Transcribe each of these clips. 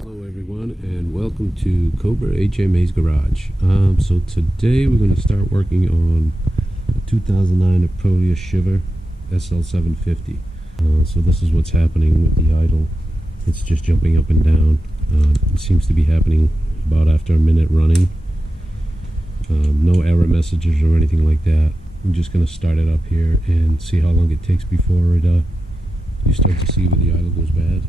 Hello everyone and welcome to Cobra HMA's Garage. So today we're going to start working on a 2009 Aprilia Shiver SL750. So this is what's happening with the idle. It's just jumping up and down. It seems to be happening about after a minute running. No error messages or anything like that. I'm just going to start it up here and see how long it takes before you start to see where the idle goes bad.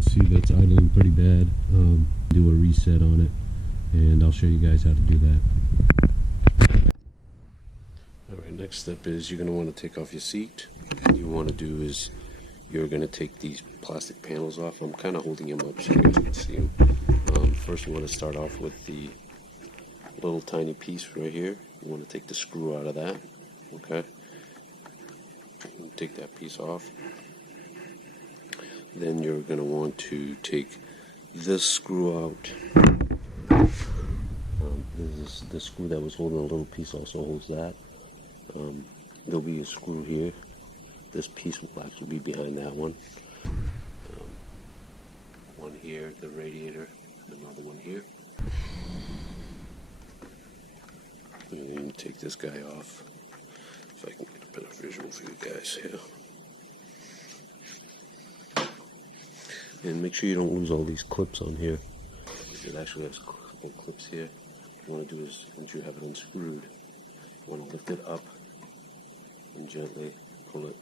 See, that's idling pretty bad. Do a reset on it and I'll show you guys how to do that. Alright, next step is you're going to want to take off your seat. What you want to do is you're going to take these plastic panels off. I'm kind of holding them up so you guys can see them. First you want to start off with the little tiny piece right here. You want to take the screw out of that. Okay, take that piece off. Then you're going to want to take this screw out. This is the screw that was holding a little piece, also holds that. There'll be a screw here. This piece will actually be behind that one. One here, the radiator, and another one here. And then take this guy off. If I can get a better visual for you guys here. And make sure you don't lose all these clips on here. It actually has a couple clips here. What you want to do is, once you have it unscrewed, you want to lift it up and gently pull it,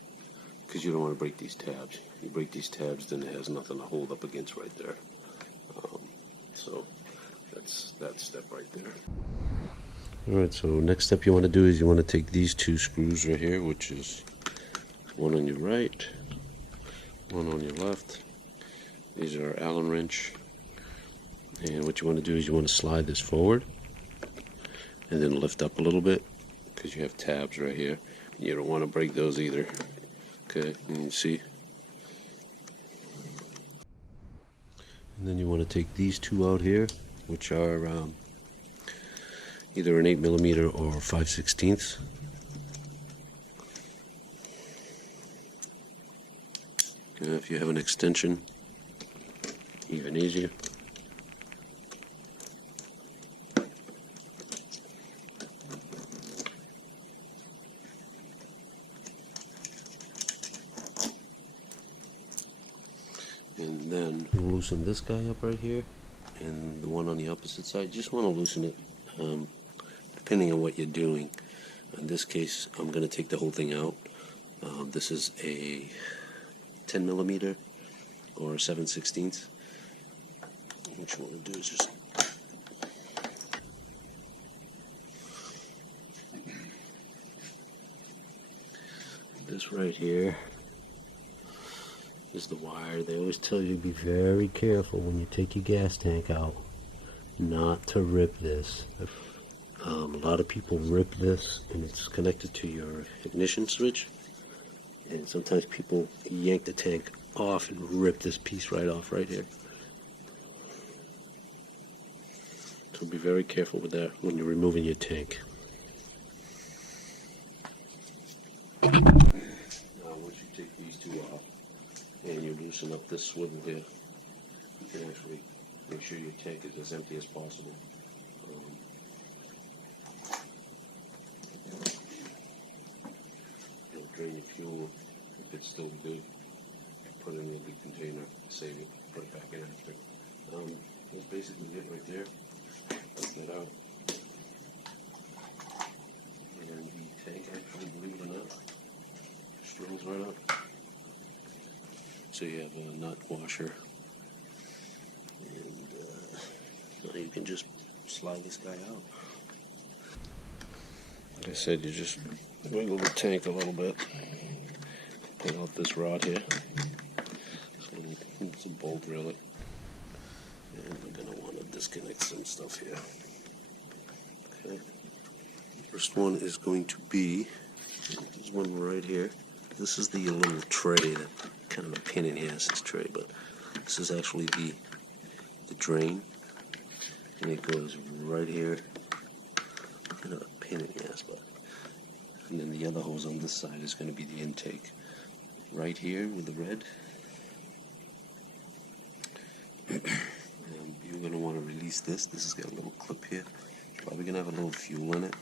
because you don't want to break these tabs. If you break these tabs, then it has nothing to hold up against right there. So that's that step right there. Alright, so next step you want to do is you want to take these two screws right here, which is one on your right, one on your left. These are Allen wrench, and what you want to do is you want to slide this forward and then lift up a little bit, because you have tabs right here. You don't want to break those either. Okay, and you see. And then you want to take these two out here, which are either an 8mm or 5/16. If you have an extension, even easier. And then loosen this guy up right here, and the one on the opposite side. Just want to loosen it, depending on what you're doing. In this case, I'm going to take the whole thing out. This is a 10mm or 7/16. What you want to do is just this right here is the wire. They always tell you to be very careful when you take your gas tank out not to rip this. A lot of people rip this, and it's connected to your ignition switch, and sometimes people yank the tank off and rip this piece right off right here. So be very careful with that when you're removing your tank. Now once you take these two off and you loosen up this swivel here, you can actually make sure your tank is as empty as possible. You'll drain your fuel if it's still good. Put it in a big container, save it, put it back in after. That's basically it right there. Lift that out. And the tank, actually, believe it or not, strings right up. So you have a nut washer, and now you can just slide this guy out. Like I said, you just wiggle the tank a little bit. Pull out this rod here. It's a bolt really. And we're going to want to disconnect some stuff here. Okay. First one is going to be this one right here. This is the little tray, that kind of a pain in the ass tray, but this is actually the drain, and it goes right here. Kind of a pain in the ass, but and then the other hose on this side is going to be the intake, right here with the red. And you're going to want to release this. This has got a little clip here. Probably going to have a little fuel in it,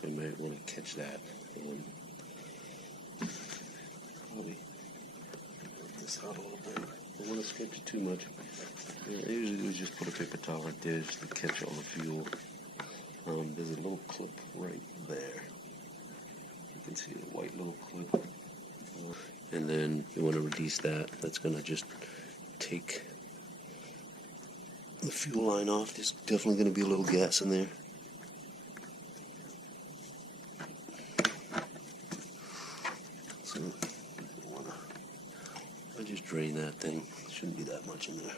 so you might want to catch that. Probably put this out a little bit. Don't want to sketch it too much. I usually do is just put a paper towel right there just to catch all the fuel. There's a little clip right there. You can see a white little clip. And then you want to release that. That's going to just take the fuel line off. There's definitely going to be a little gas in there. So I just drain that thing. Shouldn't be that much in there.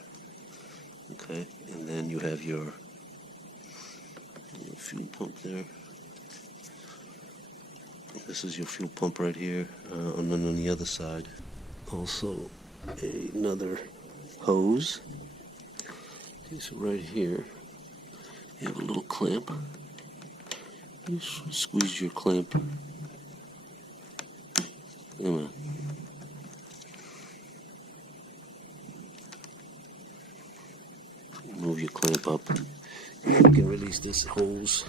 Okay, and then you have your fuel pump there. This is your fuel pump right here, and then on the other side, also another hose. Okay, so right here, you have a little clamp. You squeeze your clamp. Come on. Move your clamp up, and you can release this hose.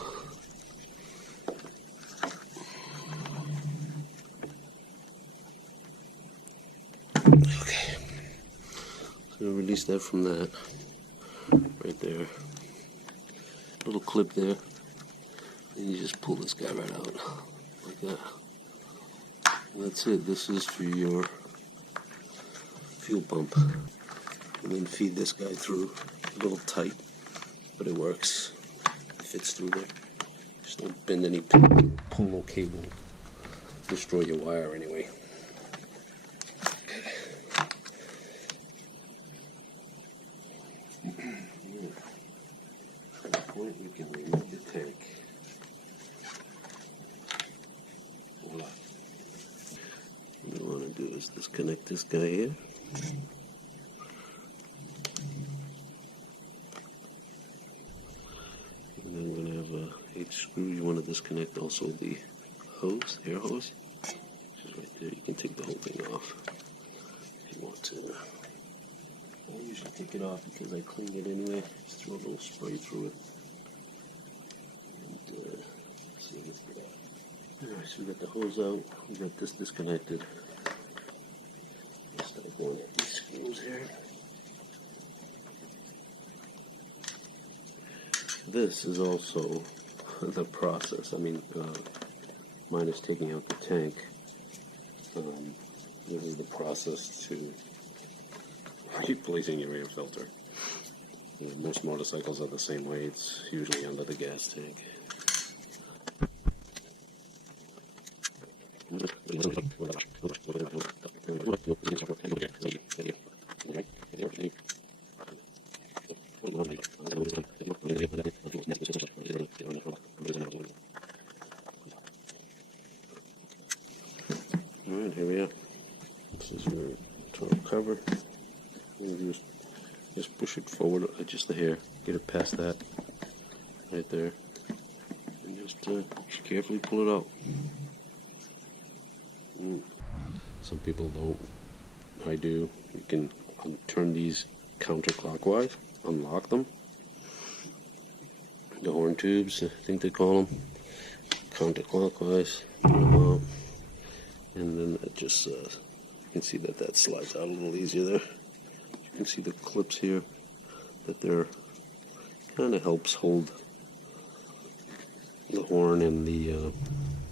Okay, so release that from that, right there. Little clip there, and you just pull this guy right out, like that. And that's it. This is for your fuel pump. And then feed this guy through. A little tight, but it works. It fits through there. Just don't bend any polo cable. Destroy your wire anyway. At that point, you can remove the tank. Voila. What we want to do is disconnect this guy here. And then we're going to have a H screw. You want to disconnect also the hose, air hose, which is right there. You can take the whole thing off if you want to. I usually take it off because I clean it anyway. Just throw a little spray through it. And see, let's get out. Alright, so we got the hose out. We got this disconnected. Let's start going at these screws here. This is also the process. I mean, mine is taking out the tank. This is the process to replacing your air filter. Most motorcycles are the same way. It's usually under the gas tank. Alright, here we are. This is your top cover. You just push it forward just a hair, get it past that right there, and just carefully pull it out. Some people don't. I do. You can turn these counterclockwise, unlock them. The horn tubes, I think they call them, counterclockwise, pull them out, and then it just you can see that slides out a little easier there. You can see the clips here that they're kind of helps hold the horn and the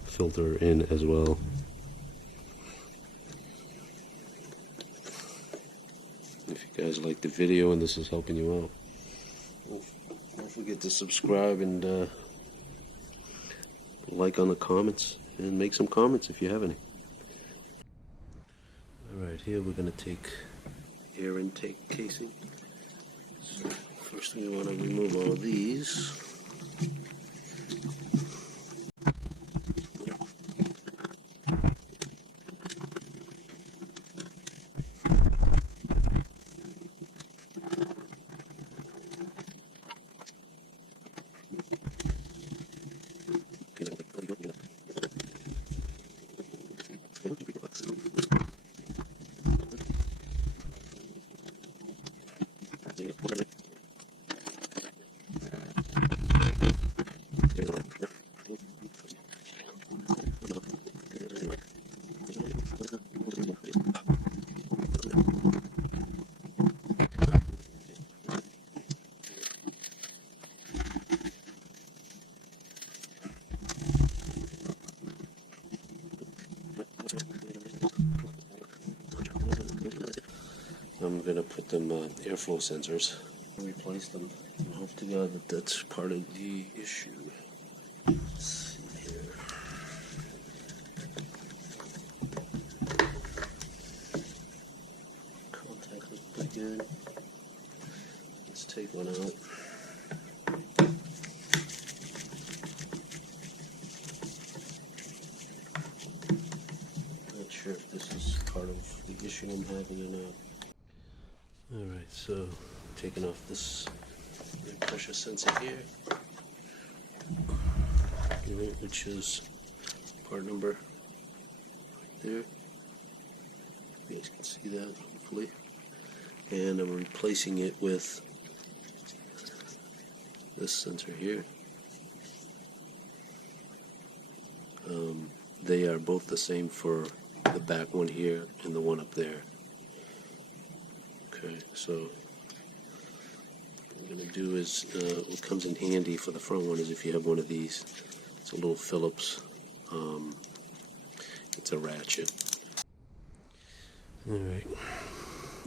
filter in as well. If you guys like the video and this is helping you out, don't forget to subscribe and like on the comments, and make some comments if you have any. Alright, here we're going to take air intake casing. So first we want to remove all these. I'm going to put them airflow sensors. Replace them. I hope to God that that's part of the issue. Let's see here. Contact looks pretty good. Let's take one out. Not sure if this is part of the issue I'm having or not. Alright, so taking off this pressure sensor here, which is part number right there. You guys can see that, hopefully. And I'm replacing it with this sensor here. They are both the same for the back one here and the one up there. Okay, so what I'm going to do is, what comes in handy for the front one is if you have one of these. It's a little Phillips, it's a ratchet. Alright,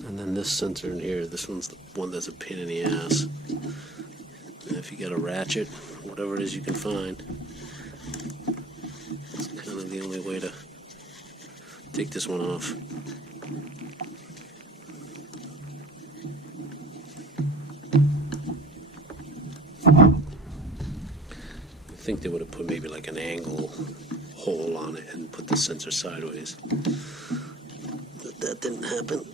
and then this sensor in here, this one's the one that's a pain in the ass. And if you got a ratchet, whatever it is you can find, it's kind of the only way to take this one off. I think they would have put maybe like an angle hole on it and put the sensor sideways, but that didn't happen.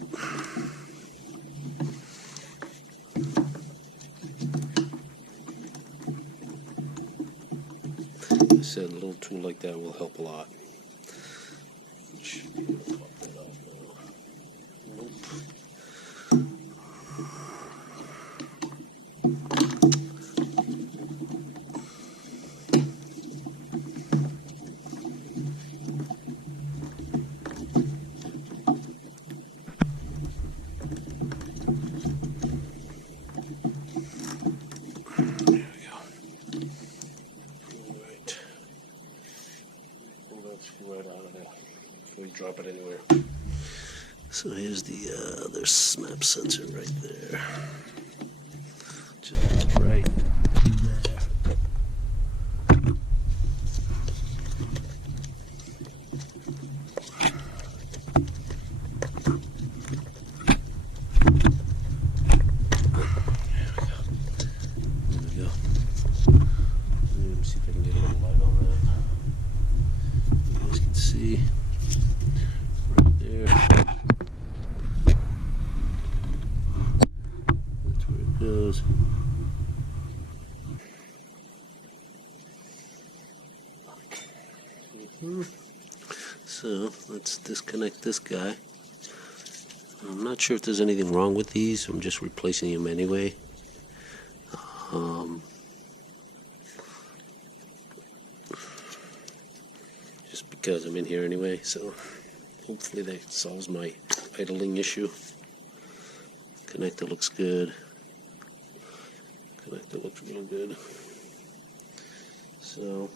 Like I said, a little tool like that will help a lot. Should be able to pop that off now. Nope. Right out of there before we drop it anywhere. So here's the other snap sensor right there. Just right there. Goes. So let's disconnect this guy. I'm not sure if there's anything wrong with these. I'm just replacing them anyway. Just because I'm in here anyway, so hopefully that solves my idling issue. Connector looks good. Connector looks real good. So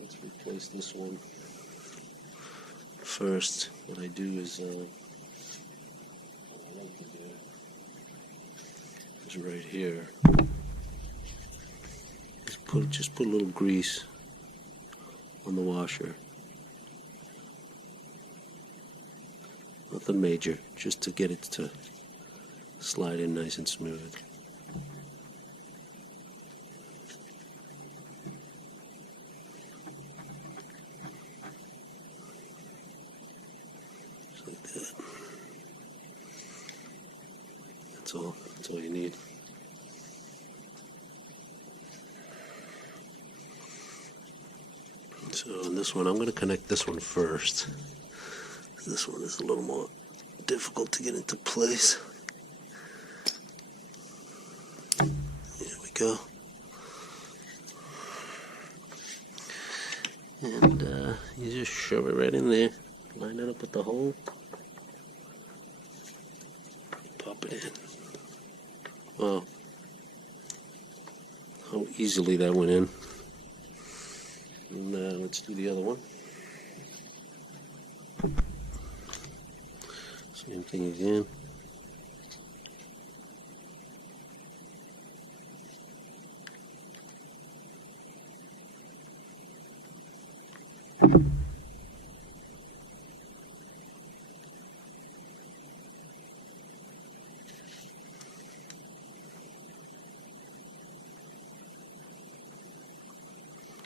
let's replace this one. First, what I do is what I like to do is is right here. Just put a little grease on the washer. Nothing major, just to get it to slide in nice and smooth. Just like that. That's all you need. So on this one, I'm going to connect this one first. This one is a little more difficult to get into place. There we go. And you just shove it right in there. Line it up with the hole. Pop it in. Wow. How easily that went in. And let's do the other one. Same thing again.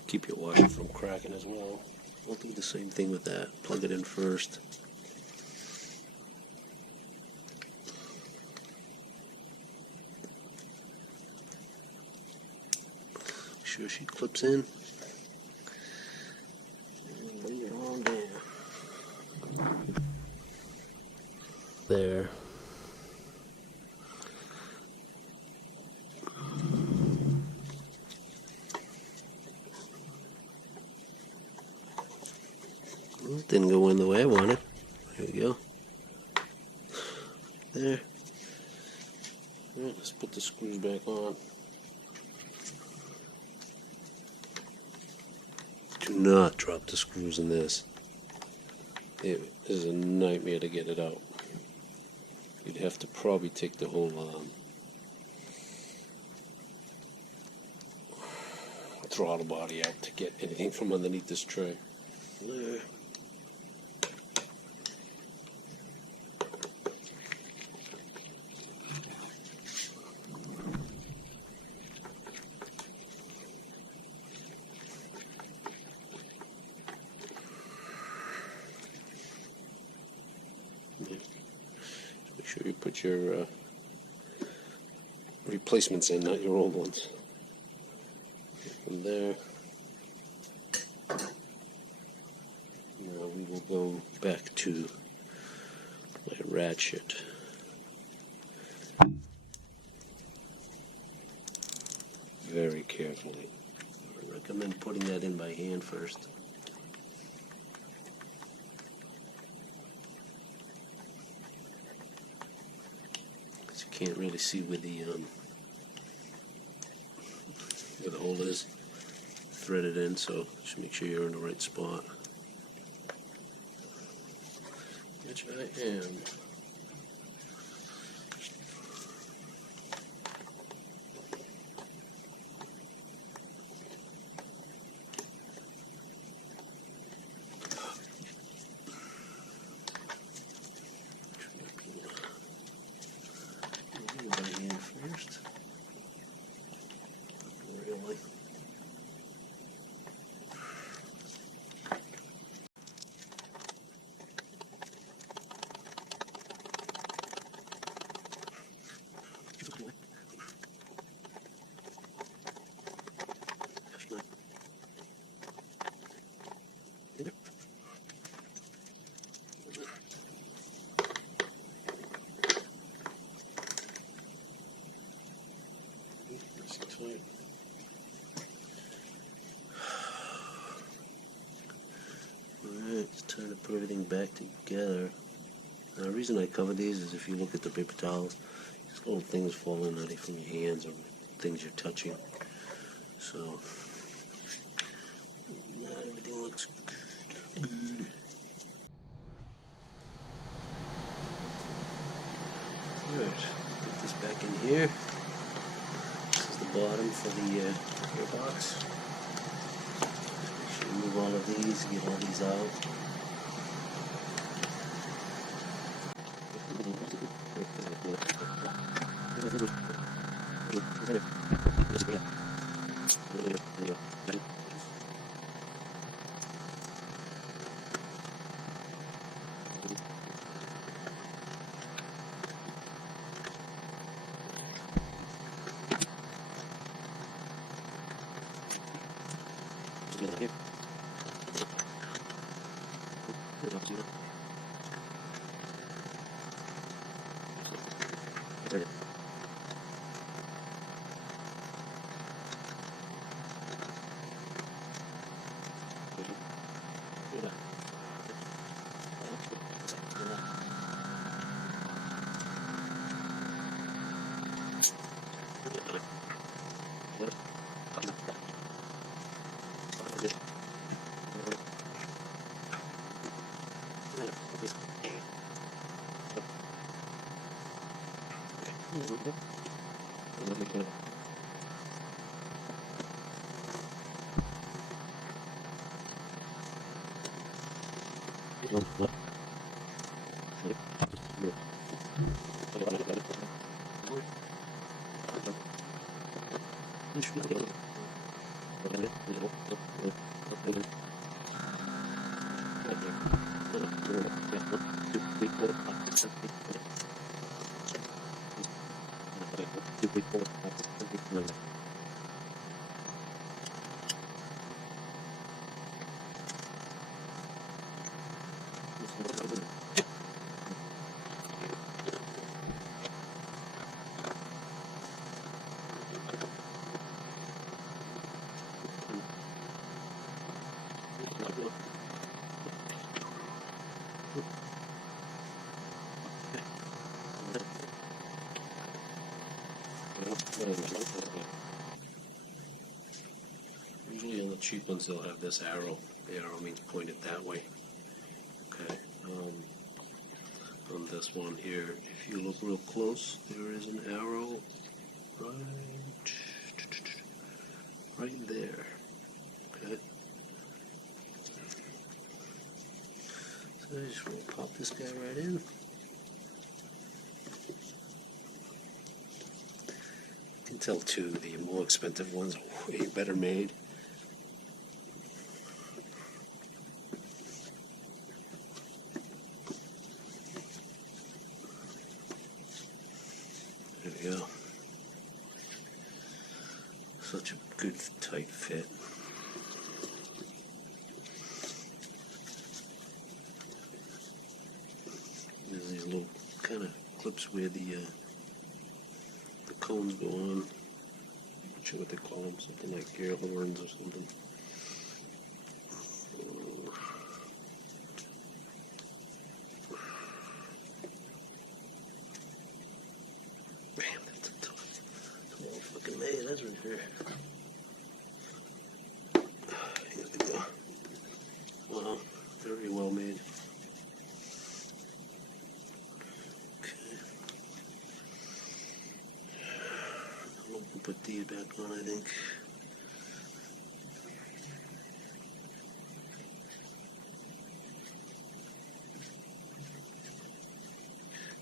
Keep your washer from cracking as well. I'll do the same thing with that. Plug it in first. Make sure she clips in. And lay it on there. There. Didn't go in the way I wanted. There we go. There. Alright, let's put the screws back on. Do not drop the screws in this. It is a nightmare to get it out. You'd have to probably take the whole throttle body out to get anything from underneath this tray. There. Make sure you put your replacements in, not your old ones. From there, now we will go back to my ratchet. Very carefully. I recommend putting that in by hand first. You can't really see where the hole is. Thread it in, so just make sure you're in the right spot. Which I am. First. Really? Alright, it's time to put everything back together. Now, the reason I cover these is if you look at the paper towels, these little things falling out from your hands or things you're touching. So, now everything looks good. Alright, put this back in here. bottom for the gearbox. Make sure you move all of these, get all these out. Usually on the cheap ones they'll have this arrow. The arrow means point it that way. Okay. On this one here, if you look real close, there is an arrow right there. Okay. So I just want to pop this guy right in. You can tell too, the more expensive ones are way better made. There we go. Such a good tight fit. There's these little kind of clips where the cones go on. I'm not sure what they call them, something like gear horns or something. Man, that's a tough, well fucking made, that's right here. Here we go. Wow, very well made. Put these back on, I think.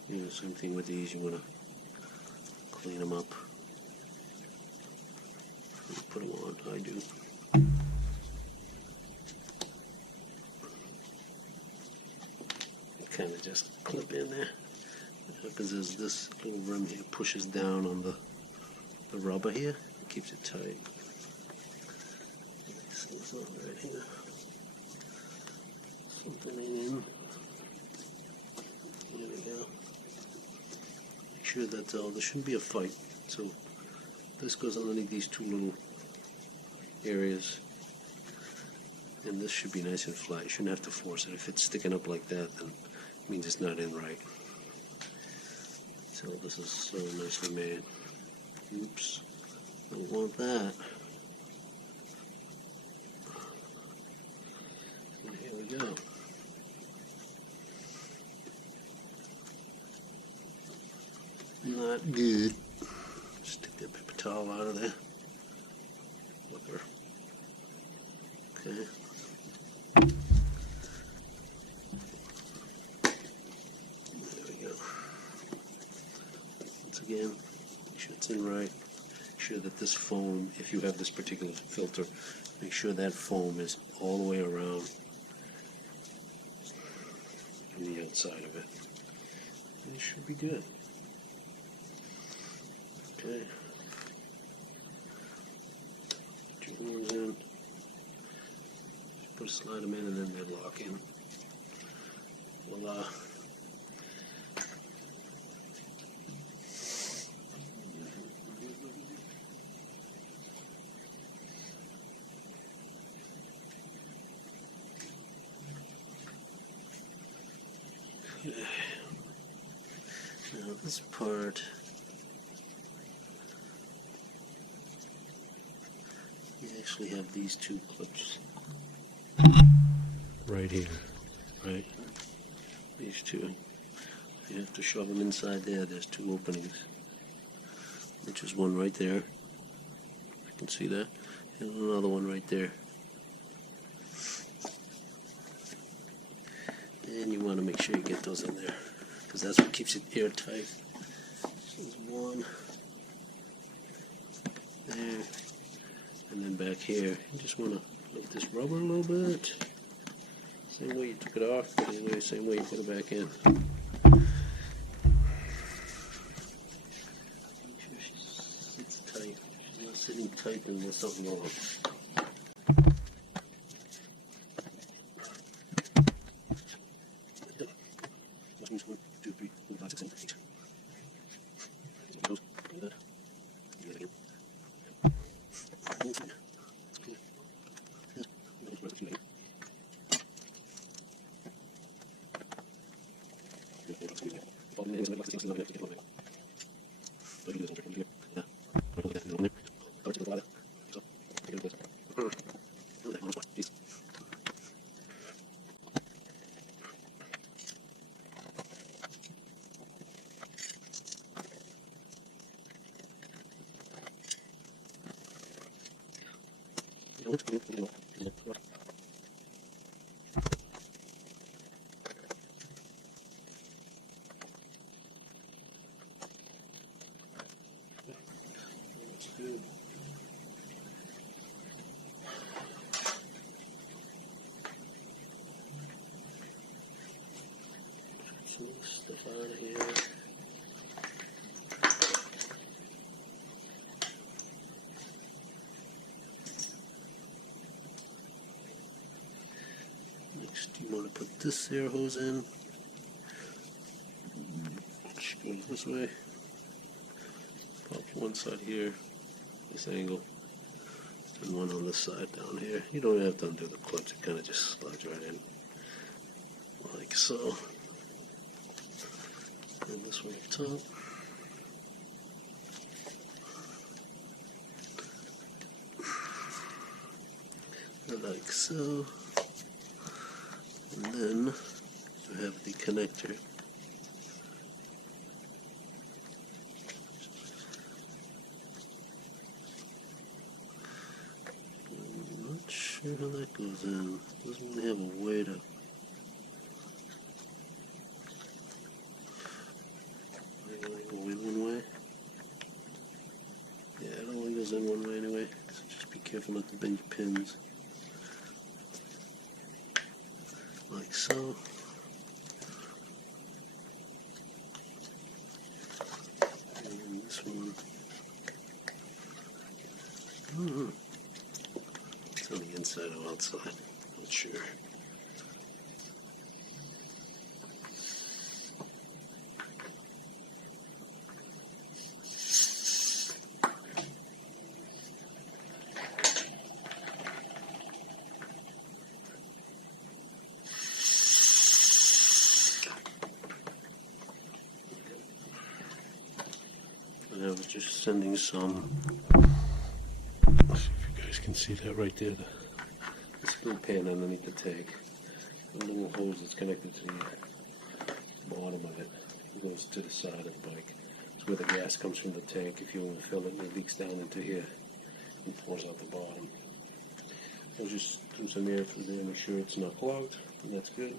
You know, same thing with these, you want to clean them up. Put them on, I do. Kind of just clip in there. What happens is this little rim here pushes down on the rubber here, it keeps it tight. This thing's on right here. Something in. There we go. Make sure that's all. There shouldn't be a fight. So this goes underneath these two little areas. And this should be nice and flat. You shouldn't have to force it. If it's sticking up like that, then it means it's not in right. So this is so nicely made. Oops, don't want that. And here we go. Not good. Stick that paper towel out of there. flipper. Okay. There we go. Once again, make sure it's in right. Make sure that this foam, if you have this particular filter, make sure that foam is all the way around the outside of it. And it should be good. Okay. Put your oars in. Slide them in and then they lock in. Voila. Okay. Now this part, you actually have these two clips right here, right? These two. You have to shove them inside there. There's two openings, which is one right there. You can see that, and another one right there. And you want to make sure you get those in there, because that's what keeps it airtight. There's one there, and then back here, you just want to lift this rubber a little bit. Same way you took it off, but anyway, same way you put it back in. Make sure she sits tight. She's not sitting tight, then there's something wrong. One, two, three, 4, 5, 6, 7, 8. Some stuff out of here. Next, you want to put this air hose in, which goes this way. Pop one side here, this angle, and one on this side down here. You don't have to undo the clips, it kind of just slides right in, like so. And this one up top. Like so. And then you have the connector. I'm not sure how that goes in. It doesn't really have a way to. Go in one way. Yeah, it only goes in one way anyway. So just be careful not to bend your pins. Like so. And this one. It's on the inside or outside. Not sure. I was just sending some, let's see if you guys can see that right there, the screw pan underneath the tank. The little hose that's connected to the bottom of it. It goes to the side of the bike. It's where the gas comes from the tank. If you want to fill it and it leaks down into here, and pours out the bottom. I'll just do some air through there, make sure it's not clogged, and that's good.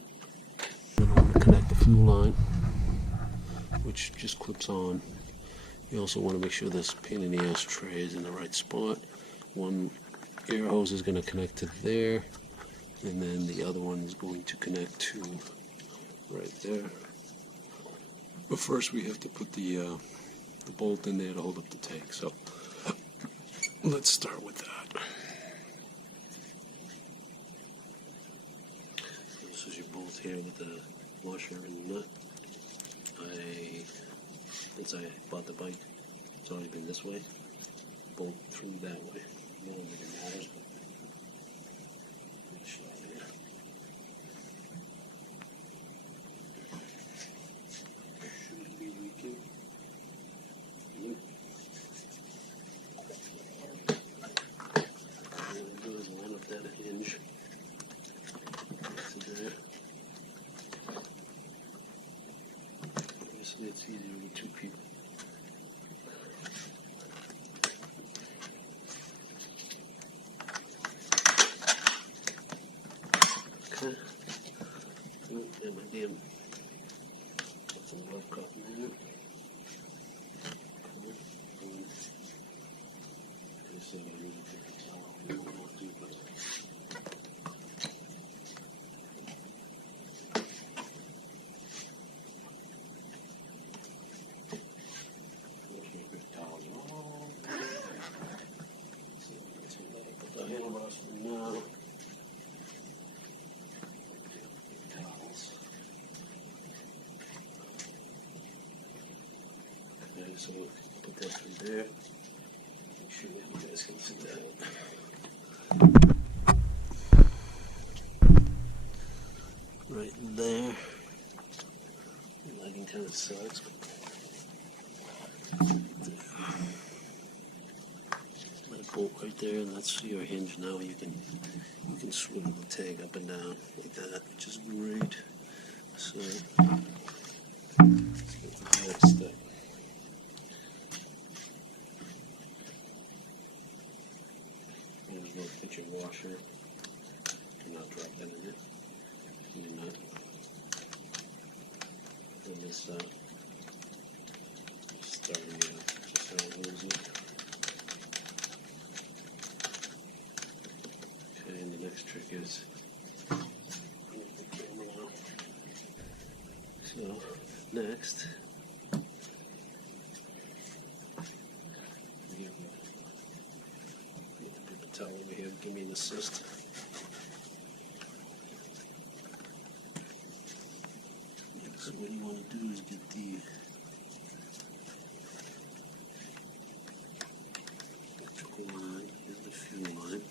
Then I'm going to connect the fuel line, which just clips on. You also want to make sure this pain in the ass tray is in the right spot. One air hose is going to connect to there, and then the other one is going to connect to right there. But first we have to put the bolt in there to hold up the tank. So let's start with that. This is your bolt here with the washer and nut. Since I bought the bike, it's always been this way. Bolt through that way. No one really matters, but should be leaking. What I'm do is line up that hinge to there. Obviously, it's easier with two people. Okay. Oh, and my damn. Put some glove cotton in it. So we'll put that through there. Make sure that you guys can see that. Right there. The lighting kind of sucks. Let it bolt right there, and that's your hinge. Now you can swivel the tank up and down like that, which is great. So let's get to the next step. Put your washer, do not drop that in it, do not, and this starting just how it moves it. Okay, and the next trick is, get the camera out. So, next, towel over here, give me an assist. So what you want to do is get the electrical line, here's the fuel line.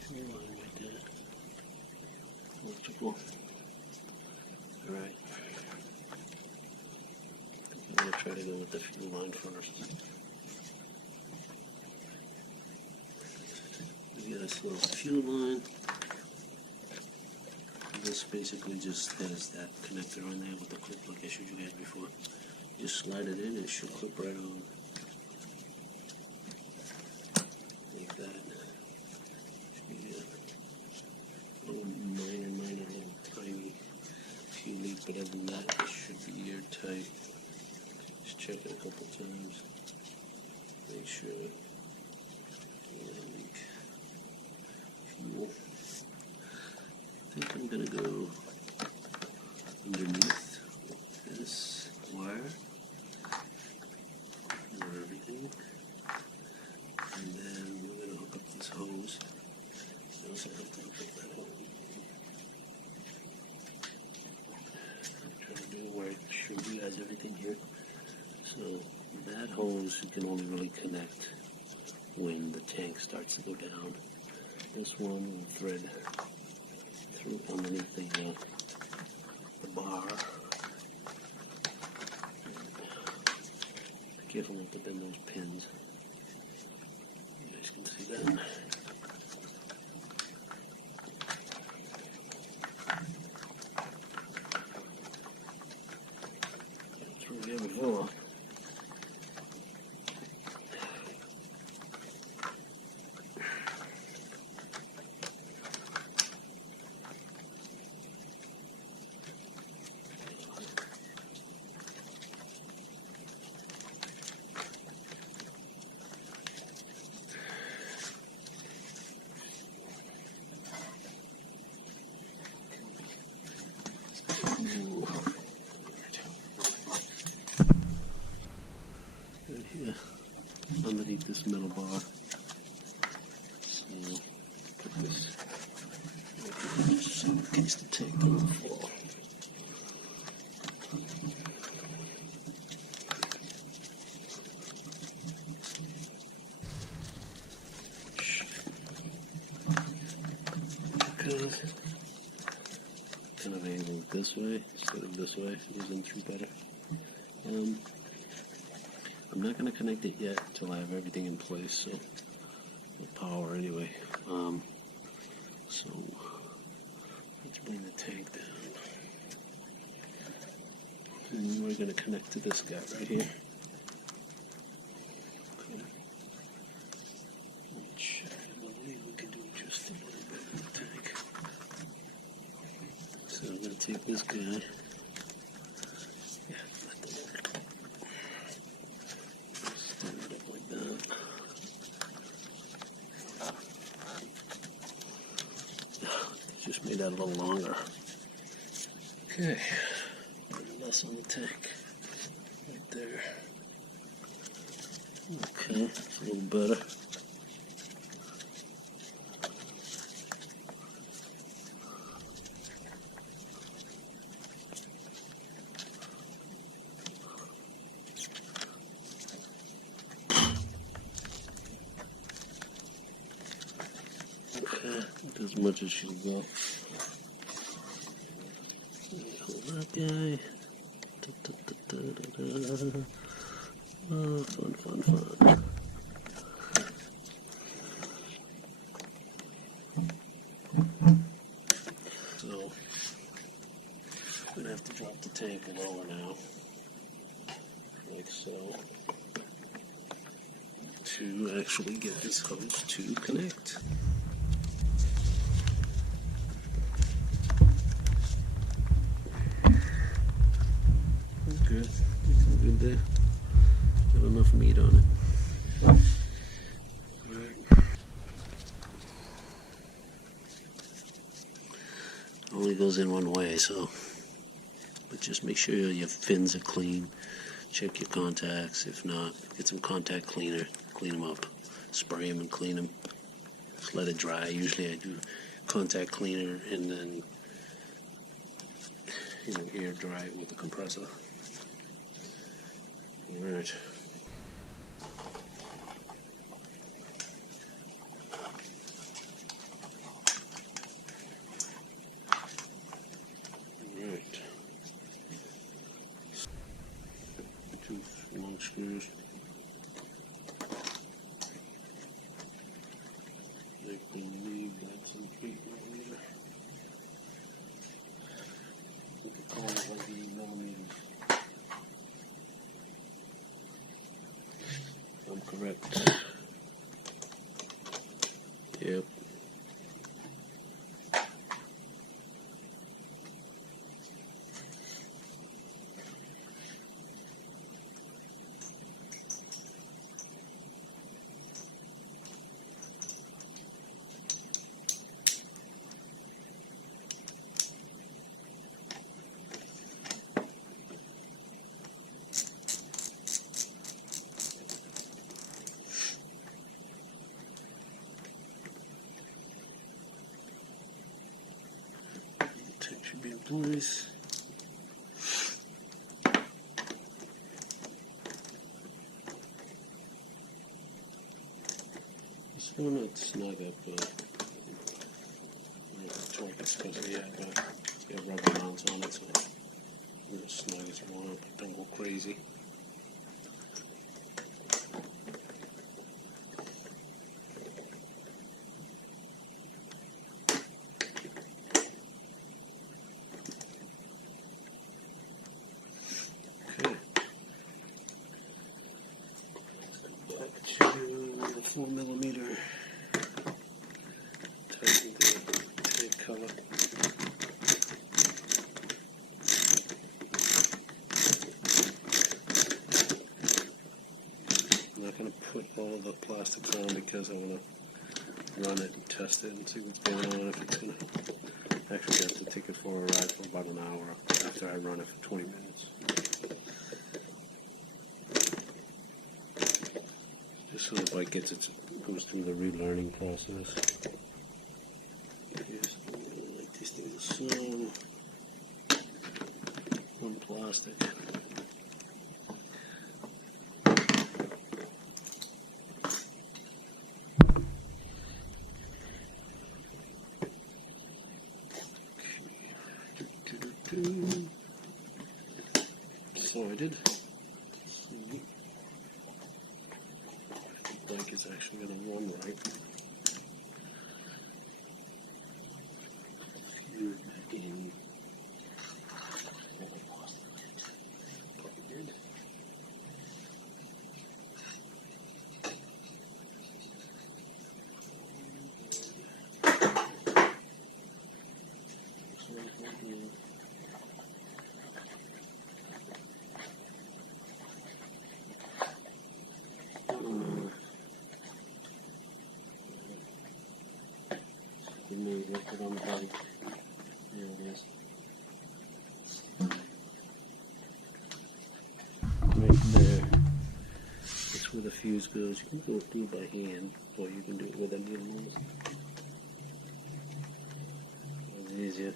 Fuel line right there. Electrical. Alright. I'm going to try to go with the fuel line first. We got this little fuel line. This basically just has that connector on there with the clip like I showed you guys before. Just slide it in and it should clip right on. Like that. Should be a little minor, little tiny few leaks, but other than that, it should be airtight. Just check it a couple times. Make sure. Leak. Fuel. I think I'm gonna go underneath this wire for everything, and then we're gonna hook up this hose. I also have to hook up that hose. I'm trying to do it where it should be, has everything here. So that hose you can only really connect when the tank starts to go down. This one will thread through underneath the bar. Be careful not to bend those pins. You guys can see that. this metal bar. So put this just in case the tank doesn't fall. Kind of angled this way instead of this way, so it goes in through better. I'm not going to connect it yet until I have everything in place, so the power anyway. So let's bring the tank down. And then we're going to connect to this guy right here. Okay. Which I believe we can do just a little bit of the tank. So I'm going to take this guy. Just made that a little longer. Okay, less on the tank. Right there. Okay, it's a little better. Okay, as much as she'll go. Hold that guy. Oh, fun. So, I'm gonna have to drop the tank lower now, like so, to actually get this hose to connect. Good. Good there. Got enough meat on it. Right. Only goes in one way, so. But just make sure your fins are clean. Check your contacts. If not, get some contact cleaner. Clean them up. Spray them and clean them. Just let it dry. Usually I do contact cleaner and then air dry it with the compressor. Alright. Alright. 2 long screws. I believe that's an 8mm. You could call it like 8mm. I'm correct. Yep. Should be in place. It's still not snug up, but torque is supposed to have rubber mounts on it, so it's snug as you want, but don't go crazy. To the 4mm, tighten the tape cover. I'm not going to put all the plastic on because I want to run it and test it and see what's going on. If it's going to actually have to take it for a ride for about an hour after I run it for 20 minutes. Just so the bike goes through the relearning process. Like these things are so on plastic. Sorted. See. The bike is actually going to run right. In. Look it on the bike. There it is. Right there. That's where the fuse goes. You can go through by hand, or you can do it with a needle. It's easier.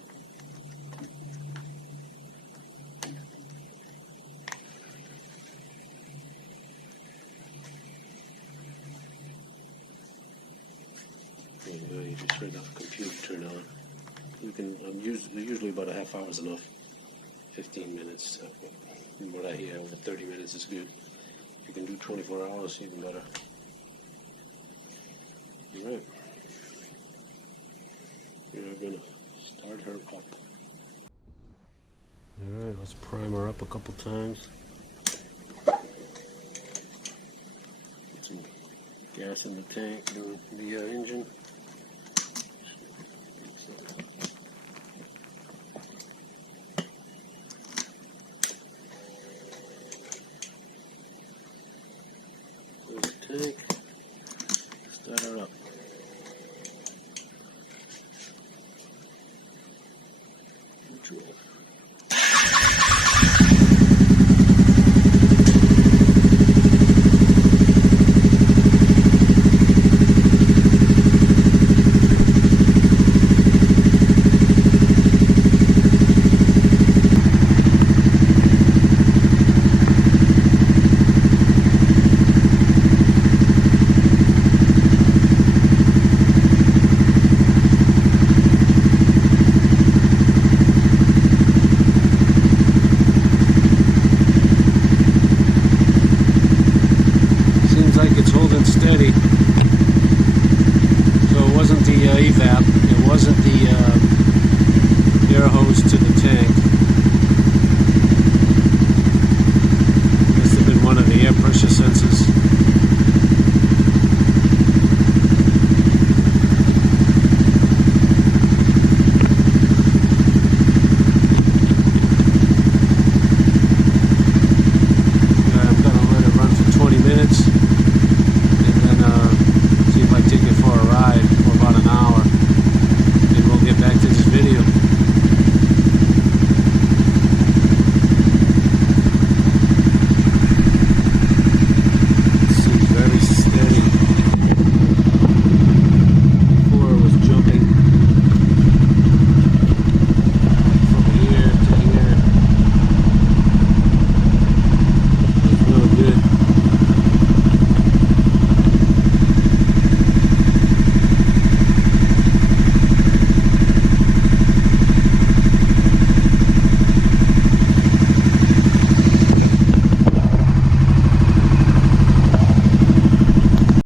You just turn off the computer, turn on. You can usually about a half hour is enough. 15 minutes. From what I hear, over 30 minutes is good. If you can do 24 hours, even better. All right. We're gonna start her up. All right, let's prime her up a couple times. Put some gas in the tank, the engine. Tank. Start her up. Control. Steady. So it wasn't the evap, it wasn't the air hose to the tank. Must have been one of the air pressure sensors. I'm going to let it run for 20 minutes. See if I take it for a ride for about an hour, and we'll get back to this video.